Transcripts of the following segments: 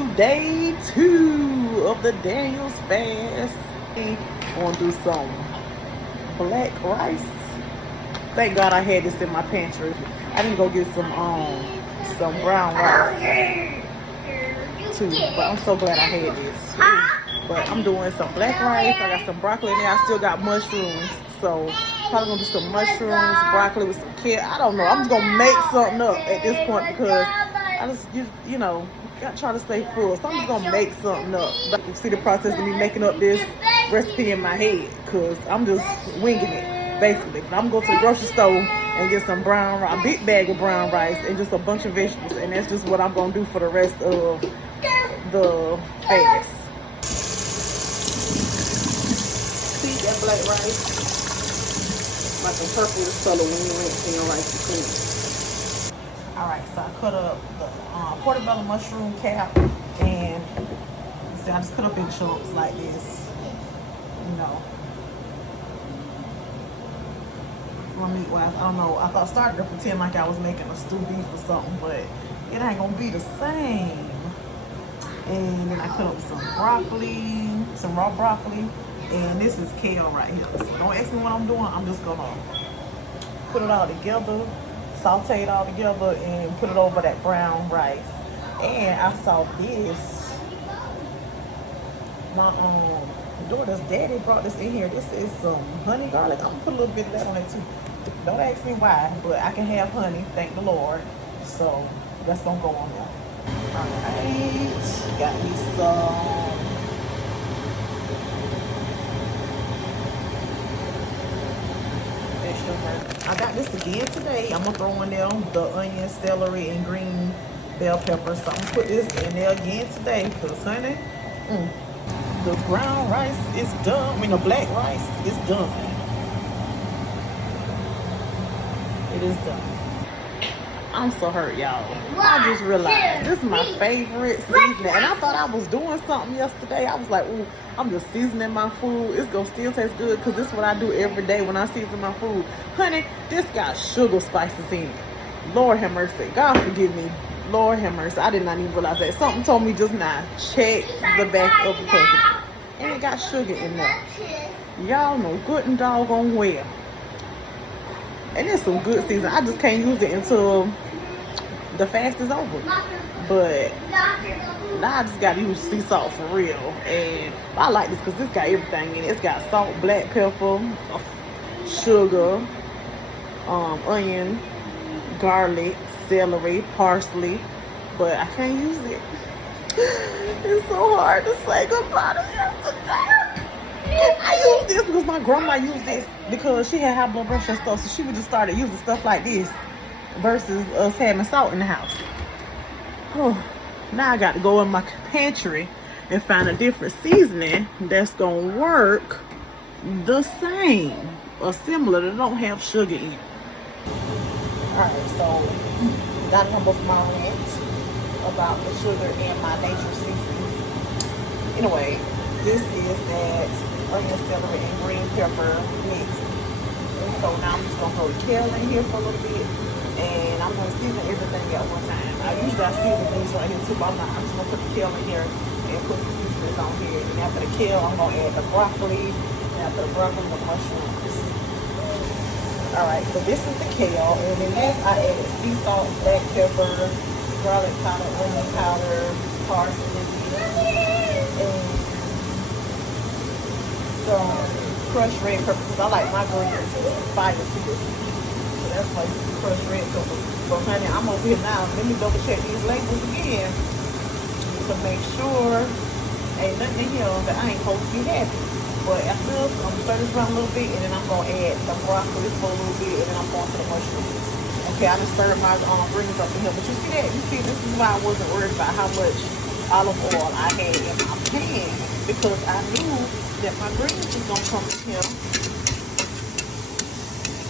to day 2 of the Daniel's fast. I'm gonna do some black rice. Thank God I had this in my pantry. I didn't go get some brown rice too, but I'm so glad I had this. But I'm doing some black rice. I got some broccoli in there. I still got mushrooms, so probably gonna do some mushrooms, broccoli with some kale. I don't know. I'm just gonna make something up at this point because I just got trying to stay full. So I'm just gonna make something up. But you see the process of me making up this recipe in my head because I'm just winging it basically. But I'm gonna go to the grocery store and get some a big bag of brown rice and just a bunch of vegetables, and that's just what I'm gonna do for the rest of the fast. See that black rice? Like a purplish color when you rinse in your rice to clean. Alright, so I cut up the portobello mushroom cap, and see, I just cut up in chunks like this, for meat wise. I don't know, I started to pretend like I was making a stew beef or something, but it ain't gonna be the same. And then I cut up some broccoli, some raw broccoli, and this is kale right here. So don't ask me what I'm doing. I'm just gonna put it all together, saute it all together, and put it over that brown rice. And I saw this. My daughter's daddy brought this in here. This is some honey garlic. I'm gonna put a little bit of that on it too. Don't ask me why, but I can have honey, thank the Lord. So that's gonna go on there. Alright, got me some I got this again today. I'm gonna throw in there the onion, celery, and green bell pepper. So I'm gonna put this in there again today because, honey, the brown rice is done. I mean, the black rice is done. It is done. I'm so hurt, y'all. I just realized this is my favorite seasoning, and I thought I was doing something yesterday. I was like, ooh, I'm just seasoning my food. It's gonna still taste good because this is what I do every day when I season my food. Honey, this got sugar spices in it. Lord have mercy. God forgive me. Lord have mercy. I did not even realize that. Something told me just now, check the back of the package. And it got sugar in there. Y'all know good and doggone well. And it's some good season. I just can't use it until the fast is over. But now I just gotta use sea salt for real. And I like this because this got everything in it. It's got salt, black pepper, sugar, onion, garlic, celery, parsley. But I can't use it. It's so hard to say goodbye to yesterday. I use this because my grandma used this because she had high blood pressure and stuff, so she would just started using stuff like this versus us having salt in the house. Oh, now I got to go in my pantry and find a different seasoning that's gonna work the same or similar that don't have sugar in it. Alright, so got to come up with my rant about the sugar and my nature seasonings. Anyway, this is that onion, celery, and green pepper mix. And so now I'm just gonna throw the kale in here for a little bit, and I'm gonna season everything at one time. I usually season these right here too, but I'm just gonna put the kale in here and put the seasonings on here. And after the kale, I'm gonna add the broccoli, and after the broccoli, the mushrooms. Alright, so this is the kale, and in this I added sea salt, black pepper, garlic powder, onion powder, parsley, and some crushed red pepper because I like my greens fire too. So that's why you use crushed red pepper. So honey, I'm over here now. Let me double check these labels again to make sure ain't nothing in here that I ain't supposed to be having. But after this, I'm gonna stir this around a little bit, and then I'm gonna add the broccoli for a little bit, and then I'm going to the mushrooms. Okay, I just stirred my greens up in here, but you see that? You see, this is why I wasn't worried about how much olive oil I had in my pan, because I knew that my greens was gonna come in here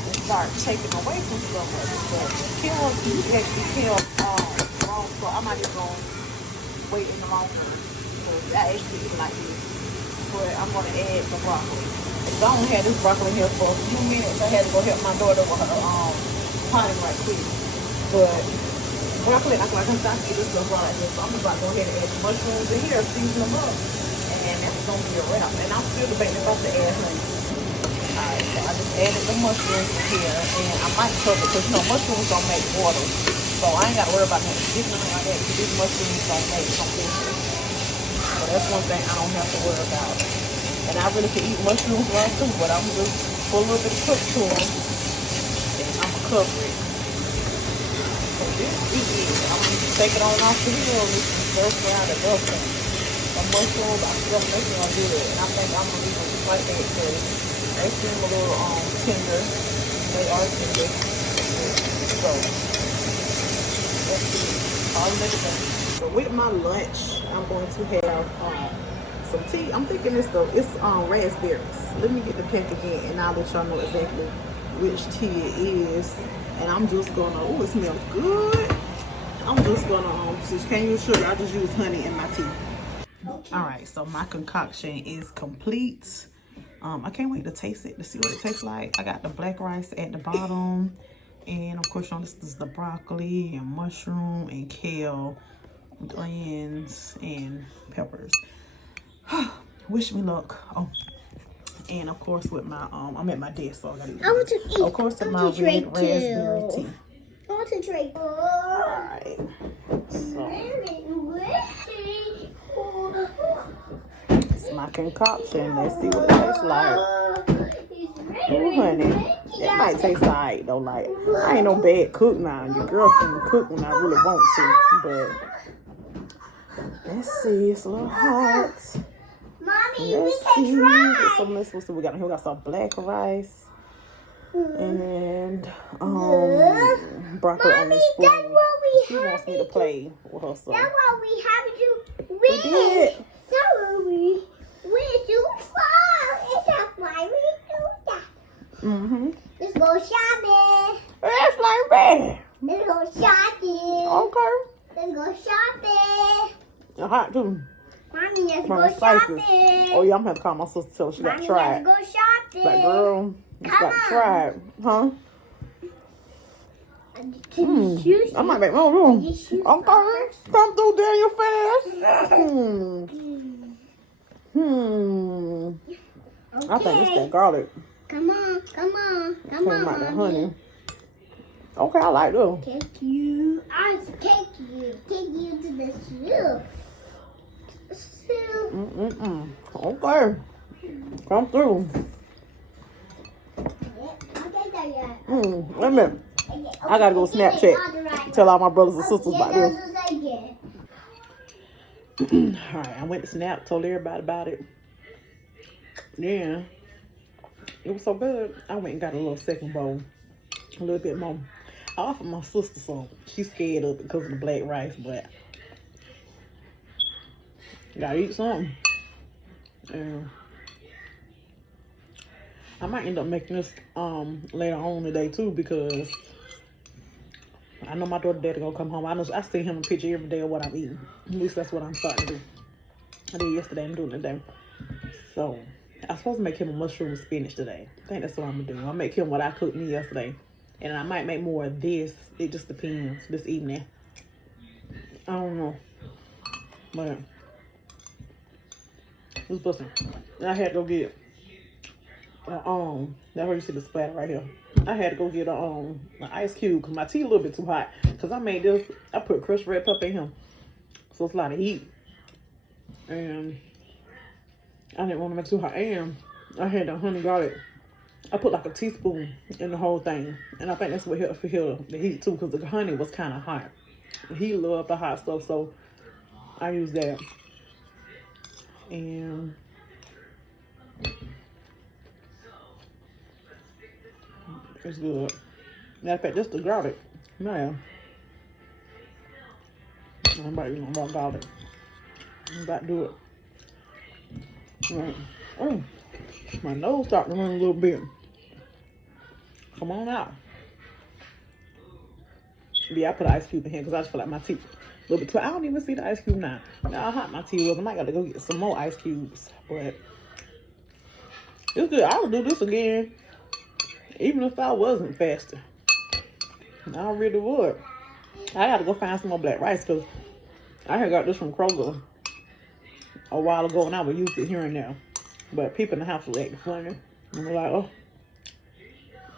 and start taking away from so much. But kale, you actually kale raw, so I might just gonna wait any longer because I actually eat it like this. But I'm gonna add the broccoli. So I only had this broccoli here for a few minutes. I had to go help my daughter with her potting right quick. But broccoli, I can start to get this stuff right here. So I'm about to go ahead and add the mushrooms in here, season them up. And that's gonna be a wrap. And I'm still debating if I should add honey. Alright, so I just added the mushrooms here, and I might cover it because you know mushrooms don't make water. So I ain't gotta worry about that. This nothing like that because these mushrooms don't make some fish. So that's one thing I don't have to worry about. And I really can eat mushrooms raw too, but I'm just put a little bit of cook to them. And I'm gonna cover it. So this is it. I'm gonna take it on off the grill and stir fry the dumpling. The mushrooms, I feel them making them good. And I think I'm gonna leave them just like that because they seem a little tender. They are tender. So that's it. All in everything. So with my lunch, I'm going to have some tea. I'm thinking it's raspberries. Let me get the pack again, and I'll let y'all know exactly which tea it is. And I'm just gonna. Oh, it smells good. I'm just gonna. Since you can't use sugar, I just use honey in my tea. All right, so my concoction is complete. I can't wait to taste it to see what it tastes like. I got the black rice at the bottom, and of course, this is the broccoli and mushroom and kale. Onions and peppers. Wish me luck. Oh, and of course with my I'm at my desk, so I gotta eat. I want to eat. Of course, with my red raspberry tea. I want to drink. All right. So it's my concoction. Let's see what it tastes like. Oh, honey, it might taste alright though. Like I ain't no bad cook now. Your girl can cook when I really want to, but. Let's see, it's a little hot. Mommy, let's we can try. So let's see what we got here. We got some black rice and broccoli on this spoon. That's what she wants me to play with her son. That's what we have to win. We did. That's what we went too far. It's not why we do that. Let's go shopping. That's like that. Let's go shopping. Okay. Let's go shopping. It's hot too. Mommy, let's go shopping. Oh yeah, I'm gonna have to call my sister till she got to try it. Let's go shopping. Like girl, you got to try it, huh? I might make my own room. Okay, come through Daniel fast. Okay. I think it's that garlic. Come on. Came out that honey. Okay, I like those. Take you. I'll take you to the zoo. Okay. Come through. Wait a minute. I gotta go Snapchat. Tell all my brothers and sisters about this. Alright, I went to Snap, told everybody about it. Yeah. It was so good. I went and got a little second bowl. A little bit more. I offered my sister some. She's scared of it because of the black rice, but gotta eat something. And I might end up making this later on today too because I know my daughter daddy gonna come home. I see him a picture every day of what I'm eating. At least that's what I'm starting to do. I did yesterday, I'm doing it today. So I'm supposed to make him a mushroom spinach today. I think that's what I'm gonna do. I'll make him what I cooked me yesterday. And I might make more of this. It just depends this evening. I don't know. But it's busting. I had to go get that's where you see the splatter right here. I had to go get an ice cube because my tea a little bit too hot. Because I made this, I put crushed red pepper in him. So it's a lot of heat. And I didn't want to make it too hot. And I had the honey garlic. I put like a teaspoon in the whole thing. And I think that's what helped for the heat too. Because the honey was kind of hot. He loved the hot stuff. So I used that. And it's good. Matter of fact, just the garlic. Man. I'm about to eat more garlic. I'm about to do it. Right. Oh, my nose starting to run a little bit. Come on out. Yeah, I put an ice cube in here because I just feel like my teeth a little bit too. I don't even see the ice cube now. Now how hot my tea was. I might gotta go get some more ice cubes. But it's good. I would do this again. Even if I wasn't fasting. I really would. I gotta go find some more black rice because I had got this from Kroger a while ago and I would use it here and there. But people in the house were acting funny. And they're like, oh,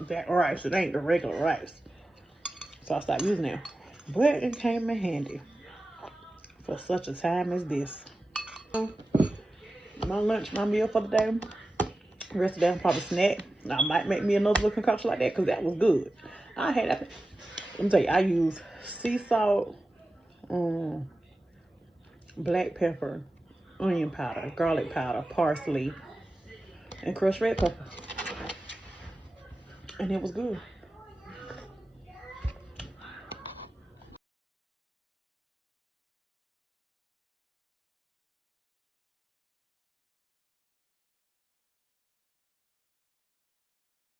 that rice, it ain't the regular rice. So I stopped using it. But it came in handy for such a time as this. My lunch, my meal for the day. The rest of the day, I'll probably snack. Now, I might make me another little concoction like that because that was good. I had that. Let me tell you, I use sea salt, black pepper, onion powder, garlic powder, parsley, and crushed red pepper. And it was good.